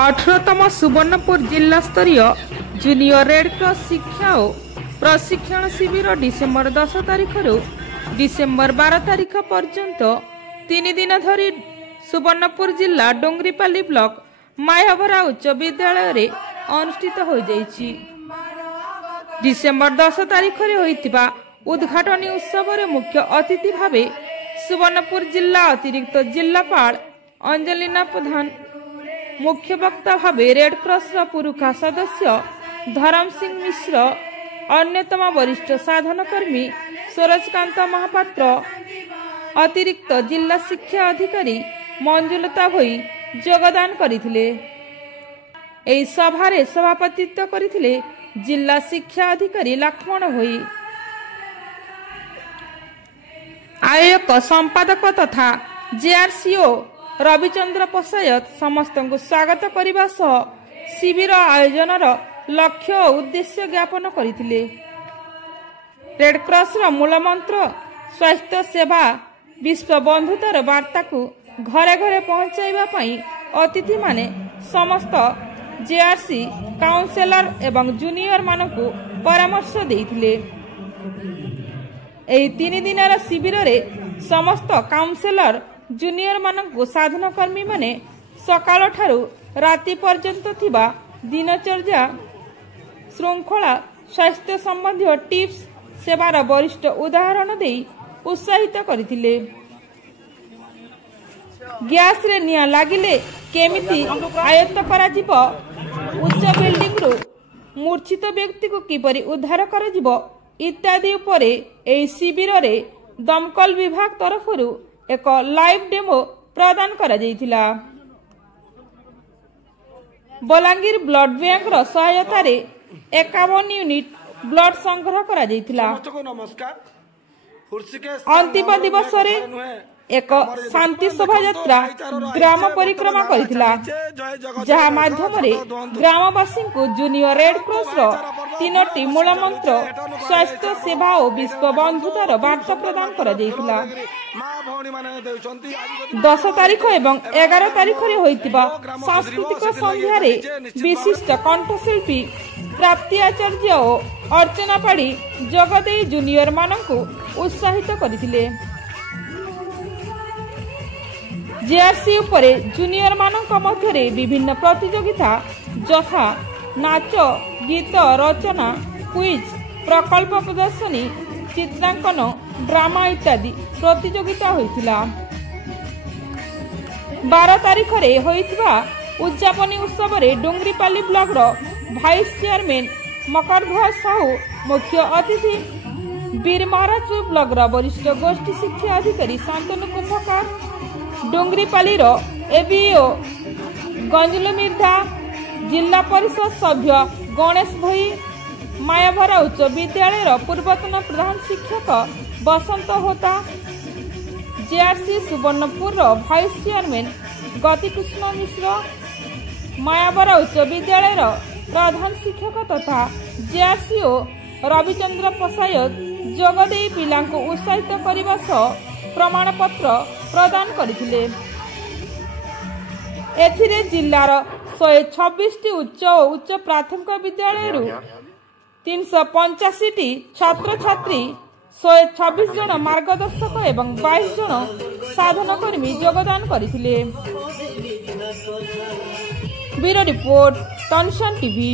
18तम सुवर्णपुर जिला स्तरीय junior red cross शिक्षा और प्रशिक्षण शिविर डिसेम्बर 10 तारिख डिसेम्बर 12 तारिख पर्यंत 3 दिन धरी सुवर्णपुर जिला डोंगरीपाली ब्लॉक मायाभरा उच्च विद्यालय रे अनुष्ठित हो जाइछि। डिसेम्बर 10 तारिख होइतिबा उद्घाटनी उत्सव रे मुख्य अतिथि भावे सुवर्णपुर जिला अतिरिक्त जिलापाल अंजलिना प्रधान, मुख्य वक्ता भावे रेड क्रॉस पुरुखा सदस्य धरम सिंह मिश्र, अन्यतम वरिष्ठ साधनकर्मी सूरजकांत महापात्र, अतिरिक्त जिला शिक्षा अधिकारी मंजुलता भई योगदान करथिले। एई सभारे सभापतित्व करथिले जिला शिक्षा अधिकारी लक्ष्मण भई। आयोजक संपादक तथा जेआरसीओ रविचंद्र पसायत समस्त को स्वागत करने सह शिविर आयोजन लक्ष्य और उद्देश्य ज्ञापन करथिले। रेड क्रॉस मूल मंत्र स्वास्थ्य सेवा विश्व बंधुतार वार्ता को घरे घरे पहुंचाइबा पई अतिथि माने समस्त जेआरसी काउंसिलर एवं जूनियर मानकु परामर्श देइथिले। एई 3 दिनर शिविर रे समस्त काउंसिलर जूनियर मानकु साधनकर्मी माने सकाळ ठारू राति पर्यंत थिबा दिनचर्या श्रृंखला स्वास्थ्य संबंधी टिप्स सेवार वरिष्ठ उदाहरण देई उत्साहित करथिले। गैस रे निया लागिले केमिति आयत्त कराजिब, उच्च बिल्डिंग रु मूर्छित व्यक्ति को किपरि उद्धार कराजिब इत्यादि उपरे एई शिविर रे दमकल विभाग तरफरु एक लाइव डेमो प्रदान करा जायतिला। बलांगीर ब्लड बैंक रो सहायता रे 51 यूनिट ब्लड संग्रह करा जायतिला। अंतिम दिवस रे एक शांति शोभा यात्रा ग्राम परिक्रमा करथिला, जहा माध्यम रे ग्रामवासी को जूनियर रेड क्रॉस रो 3टी मूल मंत्र स्वास्थ्य सेवा और विश्व बंधुतार वार्ता प्रदान करा जायतिला। 10 तारिख एवं 11 तारिख रे होइतिबा सांस्कृतिक संध्या रे विशिष्ट कंठशिल्पी प्राप्ति आचार्य और अर्चना पाड़ी जगदे जूनियर मानकु उत्साहित करथिले। जेआरसी उपरे जूनियर मानक मध्य विभिन्न प्रतियोगिता यथा नाच, गीत रचना, क्विज, प्रकल्प प्रदर्शनी, चित्रांकन, ड्रामा इत्यादि प्रतियोगिता होइतिला। 12 तारिख रे होइतिबा उद्यापनी उत्सव रे डोंगरीपाली ब्लॉक रो भाइस चेयरमैन मकरध्वज साहू, मुख्य अतिथि वीर महाराज ब्लॉक रो वरिष्ठ गोष्ठी शिक्षा अधिकारी शांतनु कुंभकार, डोंगरीपाली रो एबीओ गंजुल मिर्धा, जिला परिषद सभ्य गणेश भई, मायाभरा उच्च विद्यालय रो पूर्वतन प्रधान शिक्षक बसंत होता, जेआरसी सुवर्णपुर रो भाइस चेयरमैन गतिकृष्ण मिश्र, मायाभरा उच्च विद्यालय रो प्रधान शिक्षक तथा जेआरसीओ रविचंद्र पसायत जगदे पिला को उत्साहित करने सह प्रमाण पत्र प्रदान करथिले। एथिरे जिल्लार 126टी उच्च और उच्च प्राथमिक विद्यालय 385टी छात्र छात्री, 126 जन मार्गदर्शक एवं 22 जन साधनकर्मी योगदान करथिले। ब्यूरो रिपोर्ट टनसन टीवी।